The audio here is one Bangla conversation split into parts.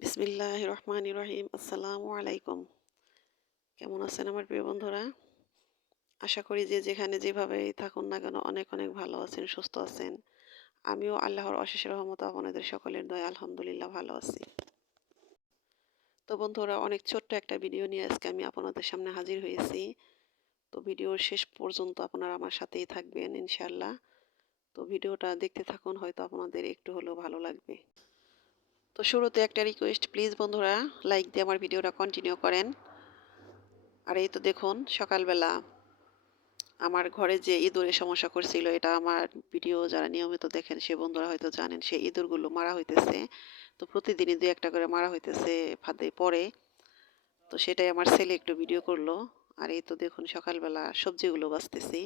বিসমিল্লাহির রহমানির রহিম। আসসালামু আলাইকুম। কেমন আছেন আমার প্রিয় বন্ধুরা? আশা করি যে যেখানে যেভাবেই থাকুন না কেন অনেক অনেক ভালো আছেন, সুস্থ আছেন। আমিও আল্লাহর অশেষ রহমতে আপনাদের সকলের দয়ায় আলহামদুলিল্লাহ ভালো আছি। তো বন্ধুরা, অনেক ছোট্ট একটা ভিডিও নিয়ে আজকে আমি আপনাদের সামনে হাজির হয়েছি। তো ভিডিওর শেষ পর্যন্ত আপনারা আমার সাথেই থাকবেন ইনশাআল্লাহ। তো ভিডিওটা দেখতে থাকুন, হয়তো আপনাদের একটু হলেও ভালো লাগবে। তো শুরুতে একটা রিকোয়েস্ট, প্লিজ বন্ধুরা লাইক দিয়ে আমার ভিডিওটা কন্টিনিউ করেন। আর এই তো দেখুন, সকালবেলা আমার ঘরে যে ইঁদুরের সমস্যা করছিল, এটা আমার ভিডিও যারা নিয়মিত দেখেন সে বন্ধুরা হয়তো জানেন, সেই ইঁদুরগুলো মারা হইতেছে। তো প্রতিদিনই দুই একটা করে মারা হইতেছে ফাঁদে পড়ে। তো সেটাই আমার ছেলে একটু ভিডিও করলো। আর এই তো দেখুন, সকালবেলা সবজিগুলো বাছতেছি।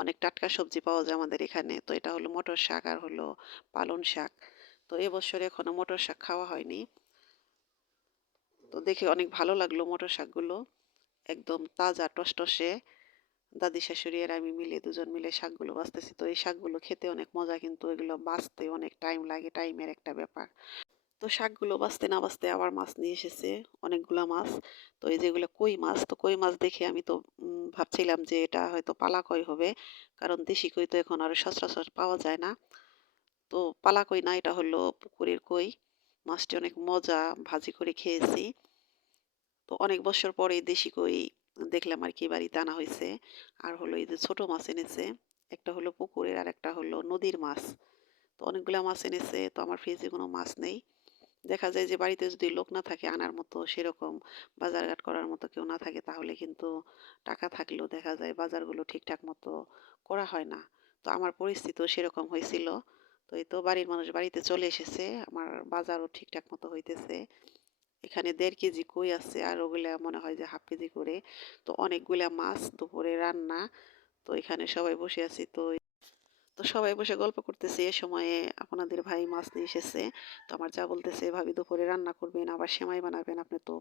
অনেক টাটকা সবজি পাওয়া যায় আমাদের এখানে। তো এটা হলো মটর শাক আর হলো পালং শাক। তো এবছর এখনো মটর শাক খাওয়া হয়নি। তো দেখে অনেক ভালো লাগলো মটর শাকগুলো, একদম তাজা টসটসে। দাদি শাশুড়ি আর আমি মিলে দুজন মিলে শাকগুলো বাছতেছি। তো এই শাকগুলো খেতে অনেক মজা, কিন্তু এগুলো বাছতে অনেক টাইম লাগে, টাইমের একটা ব্যাপার। তো শাকগুলো বাছতে না বাছতে আবার মাছ নিয়ে এসেছে, অনেকগুলা মাছ। তো এই যেগুলো কই মাছ, তো কই মাছ দেখে আমি তো ভাবছিলাম যে এটা হয়তো পালা কই হবে, কারণ দেশি কই তো এখন আর সচরাচর পাওয়া যায় না। তো পালা কই না, এটা হলো পুকুরের কই। মাছটি অনেক মজা, ভাজি করে খেয়েছি। তো অনেক বছর পরে দেশি কই দেখলাম আর কি বাড়িতে আনা হয়েছে। আর হলো এই যে ছোট মাছ এনেছে, একটা হলো পুকুরের আর একটা হলো নদীর মাছ। তো অনেকগুলা মাছ এনেছে, তো আমার ফ্রিজে কোনো মাছ নেই। দেখা যায় যে বাড়িতে যদি লোক না থাকে আনার মতো, সেরকম বাজারঘাট করার মতো কেউ না থাকে, তাহলে কিন্তু টাকা থাকলেও দেখা যায় বাজারগুলো ঠিকঠাক মতো করা হয় না। তো আমার পরিস্থিতিও সেরকম হয়েছিল। তো এই তো বাড়ির মানুষ বাড়িতে চলে এসেছে, আমার বাজারও ঠিকঠাক মতো হইতেছে। এখানে ১.৫ কেজি কই আছে, আর ওগুলা মনে হয় যে হাফ কেজি করে। তো অনেকগুলা মাছ দুপুরে রান্না। তো এখানে সবাই বসে আছি। তো সবাই বসে গল্প করতেছি, এ সময়ে আপনাদের ভাই মাছ নিয়ে এসেছে। তো আমার যা বলতেছে, ভাবি দুপুরে রান্না করবেন আবার সেমাই বানাবেন, আপনি তো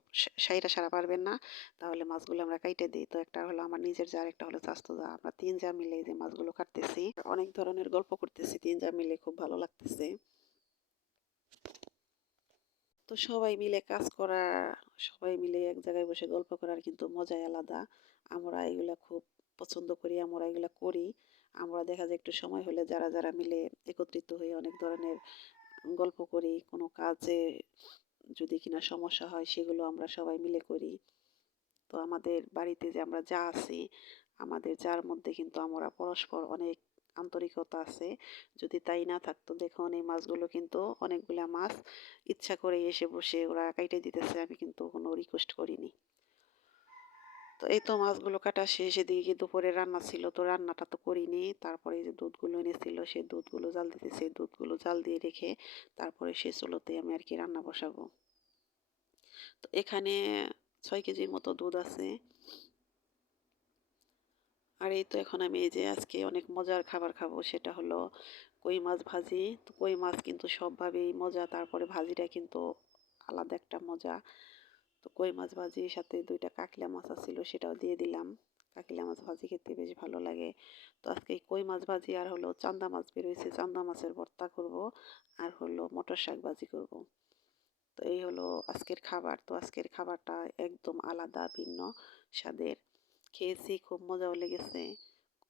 সাইরা সারা পারবেন না, তাহলে মাছগুলো আমরা কাইটে দিই। তো একটা হলো আমার নিজের যা, একটা হলো চাস্তো যা, আমরা ৩ যা মিলে এই যে মাছগুলো কাটতেছি। অনেক ধরনের গল্প করতেছি ৩ যা মিলে, খুব ভালো লাগতেছে। তো সবাই মিলে কাজ করা, সবাই মিলে এক জায়গায় বসে গল্প করার কিন্তু মজাই আলাদা। আমরা এগুলা খুব পছন্দ করি, আমরা এগুলা করি। আমরা দেখা যায় একটু সময় হলে যারা যারা মিলে একত্রিত হয়ে অনেক ধরনের গল্প করি। কোনো কাজে যদি কিনা সমস্যা হয় সেগুলো আমরা সবাই মিলে করি। তো আমাদের বাড়িতে যে আমরা যা আছি, আমাদের যার মধ্যে কিন্তু আমরা পরস্পর অনেক আন্তরিকতা আছে। যদি তাই না থাকতো, দেখুন এই মাছগুলো কিন্তু অনেকগুলা মাছ ইচ্ছা করে এসে বসে ওরা কাইটে দিতেছে, আমি কিন্তু কোনো রিকোয়েস্ট করিনি। তো এই তো মাছগুলো কাটা শেষ, এদিকে দুপুরে রান্না ছিল, তো রান্নাটা তো করিনি। তারপরে এই যে দুধগুলো এনেছিল, সেই দুধগুলো জাল দিতে, সেই দুধগুলো জাল দিয়ে রেখে তারপরে সে চুলোতে আমি আর কি রান্না বসাবো। তো এখানে ৬ কেজির মতো দুধ আছে। আর এই তো এখন আমি এই যে আজকে অনেক মজার খাবার খাবো, সেটা হলো কই মাছ ভাজি। তো কই মাছ কিন্তু সবভাবেই মজা, তারপরে ভাজিটা কিন্তু আলাদা একটা মজা। তো কই মাছ ভাজির সাথে ২টা কাকলা মাছ ছিল, সেটাও দিয়ে দিলাম। কাকলা মাছ ভাজি খেতে বেশ ভালো লাগে। তো আজকে এই কই মাছ ভাজি আর হলো চান্দা মাছ বেরোইছে, চান্দা মাছের ভর্তা করব, আর হলো মটর শাক ভাজি করব। তো এই হলো আজকের খাবার। তো আজকের খাবারটা একদম আলাদা, ভিন্ন স্বাদের। খেয়েছি, খুব মজাও লেগেছে।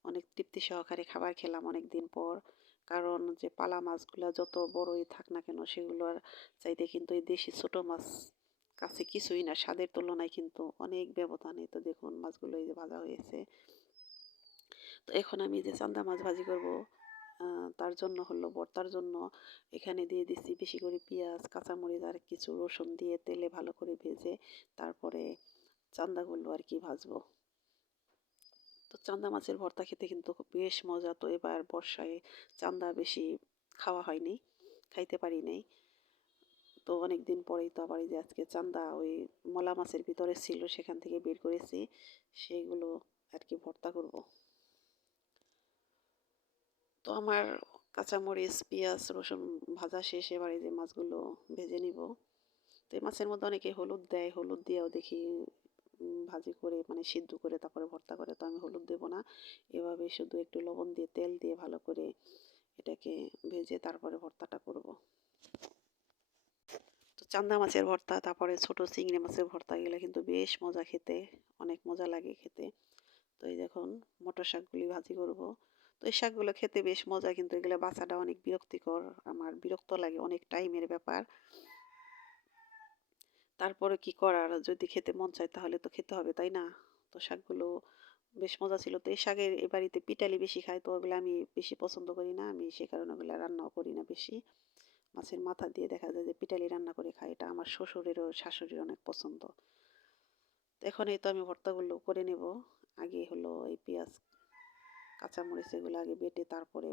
অনেক তৃপ্তি সহকারে খাবার খেলাম অনেক দিন পর। কারণ যে পালা মাছগুলো যত বড়ই থাক না কেন, সেগুলোর চাইতে কিন্তু এই দেশি ছোট মাছ কাছে কিছুই না, স্বাদের তুলনায় কিন্তু অনেক ব্যবধান। এই তো দেখুন মাছগুলো এই যে ভাজা হয়েছে। তো এখন আমি যে চান্দা মাছ ভাজি করব, তার জন্য হলো ভর্তার জন্য এখানে দিয়ে দিচ্ছি বেশি করে পেঁয়াজ, কাঁচামরিচ আর কিছু রসুন দিয়ে তেলে ভালো করে ভেজে তারপরে চান্দাগুলো আর কি ভাজবো। তো চান্দা মাছের ভর্তা খেতে কিন্তু বেশ মজা। তো এবার বর্ষায় চান্দা বেশি খাওয়া হয়নি, খাইতে পারি নাই। তো অনেক দিন পরেই তো আবার এই যে আজকে চান্দা ওই মলা মাছের ভিতরে ছিল, সেখান থেকে বের করেছি, সেইগুলো আর কি ভর্তা করব। তো আমার কাঁচামরিচ, পেঁয়াজ, রসুন ভাজা শেষ, এবার এই যে মাছগুলো ভেজে নিব। তো এই মাছের মধ্যে অনেকে হলুদ দেয়, হলুদ দিয়েও দেখি ভাজি করে মানে সিদ্ধ করে তারপরে ভর্তা করে। তো আমি হলুদ দেব না, এভাবে শুধু একটু লবণ দিয়ে তেল দিয়ে ভালো করে এটাকে ভেজে তারপরে ভর্তাটা করব। তো চান্দা মাছের ভর্তা, তারপরে ছোট চিংড়ি মাছের ভর্তা এগুলো কিন্তু বেশ মজা খেতে, অনেক মজা লাগে খেতে। তো এই দেখুন মটর শাকগুলি ভাজি করব। তো এই শাকগুলো খেতে বেশ মজা, কিন্তু এগুলো বাছাটা অনেক বিরক্তিকর। আমার বিরক্ত লাগে, অনেক টাইমের ব্যাপার। তারপরে কি করার, যদি খেতে মন চায় তাহলে তো খেতে হবে, তাই না? তো শাকগুলো বেশ মজা ছিল। তো এই শাকের এ বাড়িতে পিটালি বেশি খায়, তো ওগুলো আমি বেশি পছন্দ করি না। আমি সে কারণে ওগুলো রান্নাও করি না বেশি। মাছের মাথা দিয়ে দেখা যায় যে পিটালি রান্না করে খাই, এটা আমার শ্বশুরেরও শাশুড়ির অনেক পছন্দ। তো এখন এই তো আমি ভর্তাগুলো করে নেব। আগে হলো এই পেঁয়াজ কাঁচামরিচ এগুলো আগে বেটে তারপরে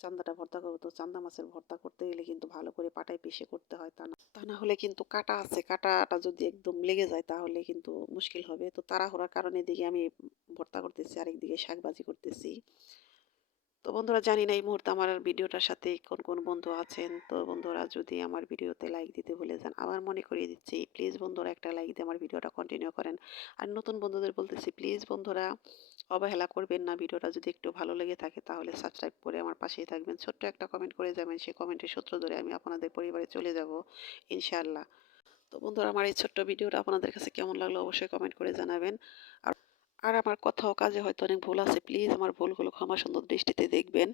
চান্দাটা ভর্তা করবো। তো চান্দা মাছের ভর্তা করতে গেলে কিন্তু ভালো করে পাটায় পিষে করতে হয়, তা না হলে কিন্তু কাটা আছে, কাটাটা যদি একদম লেগে যায় তাহলে কিন্তু মুশকিল হবে। তো তাড়াহুড়ার কারণে এদিকে আমি ভর্তা করতেছি, আরেকদিকে শাক ভাজি করতেছি। তো বন্ধুরা, জানি না এই মুহূর্তে আমার ভিডিওটার সাথে কোন কোন বন্ধু আছেন। তো বন্ধুরা, যদি আমার ভিডিওতে লাইক দিতে ভুলে যান, আবার মনে করিয়ে দিচ্ছি, প্লিজ বন্ধুরা একটা লাইক দিয়ে আমার ভিডিওটা কন্টিনিউ করেন। আর নতুন বন্ধুদের বলতেছি, প্লিজ বন্ধুরা অবহেলা করবেন না। ভিডিওটা যদি একটু ভালো লেগে থাকে তাহলে সাবস্ক্রাইব করে আমার পাশেই থাকবেন, ছোট্ট একটা কমেন্ট করে যাবেন। সেই কমেন্টের সূত্র ধরে আমি আপনাদের পরিবারে চলে যাব ইনশাআল্লাহ। তো বন্ধুরা, আমার এই ছোট্ট ভিডিওটা আপনাদের কাছে কেমন লাগলো অবশ্যই কমেন্ট করে জানাবেন। আর আর আমার কথা ও কাজে হয়তো অনেক ভুল আছে, প্লিজ আমার ভুলগুলো ক্ষমা সুন্দর দৃষ্টিতে দেখবেন।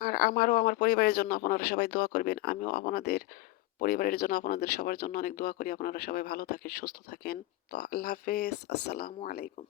আর আমারও আমার পরিবারের জন্য আপনারা সবাই দোয়া করবেন। আমিও আপনাদের পরিবারের জন্য, আপনাদের সবার জন্য অনেক দোয়া করি। আপনারা সবাই ভালো থাকেন, সুস্থ থাকেন। তো আল্লাহ হাফেজ, আসসালামু আলাইকুম।